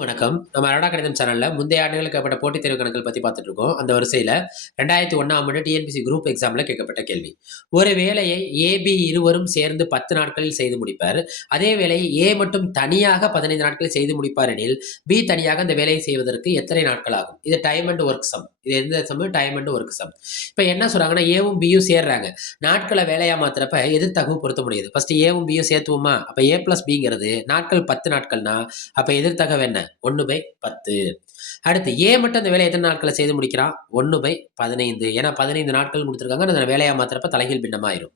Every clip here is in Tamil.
வணக்கம். நம்ம அரோடா கணிதம் சேனல்ல முந்தைய ஆண்டுகளில் கேட்கப்பட்ட போட்டித் தேர்வு கணக்குகள் பத்தி பார்த்துட்டு இருக்கோம். அந்த வரிசையில 2001ஆம் ஆண்டு டிஎன்பிஎஸ்சி குரூப் எக்ஸாம்ல கேட்கப்பட்ட கேள்வி. ஒரு வேலையை ஏபி இருவரும் சேர்ந்து 10 நாட்களில் செய்து முடிப்பர். அதே வேலையை ஏ மட்டும் தனியாக 15 நாட்களில் செய்து முடிப்பார் எனில், பி தனியாக அந்த வேலையை செய்வதற்கு எத்தனை நாட்கள் ஆகும்? இது டைம் அண்ட் ஒர்க் சம். இது எந்த சம்? Time and work sum. இப்ப என்ன சொல்றாங்கன்னா, ஏவும் பியும் சேர்றாங்க. நாட்களை வேலையா மாத்துறப்ப எதிர்த்தகவு பொருத்த முடியுது. ஃபர்ஸ்ட் ஏவும் பியும் சேர்த்துவோமா? அப்ப ஏ பிளஸ் பிங்கிறது நாட்கள் 10 நாட்கள்னா, அப்ப எதிர்த்தகவு என்ன? 1/10. அடுத்து ஏ மட்டும் அந்த வேலையை எத்தனை நாட்களை செய்து முடிக்கிறான்? 1/15. ஏன்னா 15 நாட்கள் கொடுத்துருக்காங்க. அந்த வேலையா மாத்திரப்ப தலைகீழ் பின்னமாயிரும்.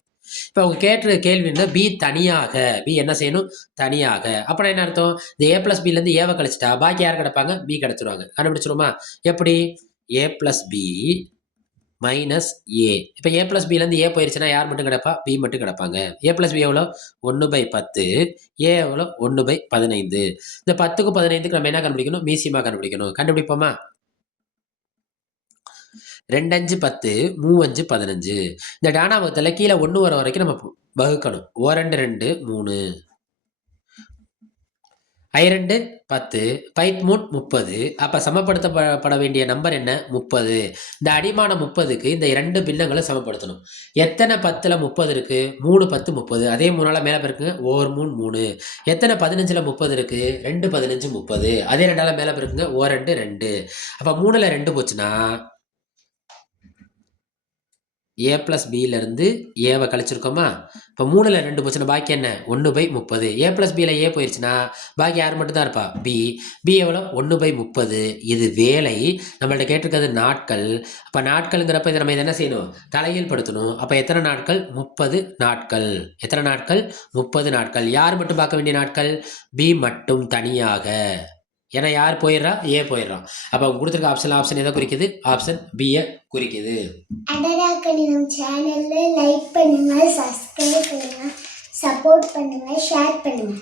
இப்ப அவங்க கேட்ட கேள்வி என்ன? பி தனியாக. பி என்ன செய்யணும்? தனியாக. அப்புறம் என்ன அர்த்தம்? இந்த ஏ பிளஸ் பில இருந்து ஏவை கழிச்சிட்டா பாக்கி யார் கிடைப்பாங்க? பி கிடைச்சிருவாங்க. கண்டுபிடிச்சிருமா? எப்படி? ஏ பிளஸ் பி மைனஸ் ஏ. இப்போ ஏ பிளஸ் பிலேருந்து ஏ போயிருச்சுன்னா யார் மட்டும் கிடப்பா? பி மட்டும் கிடப்பாங்க. ஏ பிளஸ் பி எவ்வளோ? 1/10. ஏ எவ்வளோ? 1/15. இந்த 10க்கு 15க்கு நம்ம என்ன கண்டுபிடிக்கணும்? மீசியமாக கண்டுபிடிக்கணும். கண்டுபிடிப்போமா? 2 5 10 3 5 15. இந்த டானாபத்தில் கீழே 1 வர வரைக்கும் நம்ம வகுக்கணும். 2 2 3 I2 10 பைத் 30. அப்ப சமப்படுத்தப்பட வேண்டிய நம்பர் என்ன? 30. இந்த அடிமான 30க்கு இந்த 2 பின்னங்களை சமப்படுத்தணும். எத்தனை 10ல 30 இருக்கு? 3 10 30. அதே 3ஆல மேல பெருக்குங்க. 1 3 3. எத்தனை 15ல 30 இருக்கு? 2 15 30. அதே 2ஆல மேல பெருக்குங்க. 1 2 2. அப்ப 3ல 2 போச்சுன்னா ஏ பிளஸ் பியிலேருந்து ஏவை கழிச்சிருக்கோமா? இப்போ 3ல் 2 போச்சுன்னா பாக்கி என்ன? 1/30. ஏ பிளஸ் பியில் ஏ போயிடுச்சுன்னா பாக்கி யார் மட்டும் தான் இருப்பா? பி. பி எவ்வளோ? 1/30. இது வேலை. நம்மள்ட்ட கேட்டிருக்கிறது நாட்கள். அப்போ நாட்கள்ங்கிறப்ப இதை நம்ம இதை என்ன செய்யணும்? தலைகீழ் படுத்தணும். அப்போ எத்தனை நாட்கள்? 30 நாட்கள். எத்தனை நாட்கள்? 30 நாட்கள். யார் மட்டும் பார்க்க வேண்டிய நாட்கள்? பி மட்டும் தனியாக. ஏன்னா யார் போயிடுறா? ஏ போயிடுறான். அப்போ கொடுத்துருக்க ஆப்ஷன் எதை குறிக்குது? ஆப்ஷன் பியை குறிக்குது. அடடா கணிதம் சேனல்ல லைக் பண்ணுங்க, சப்ஸ்கிரைப் பண்ணுங்க, சப்போர்ட் பண்ணுங்க, ஷேர் பண்ணுங்க.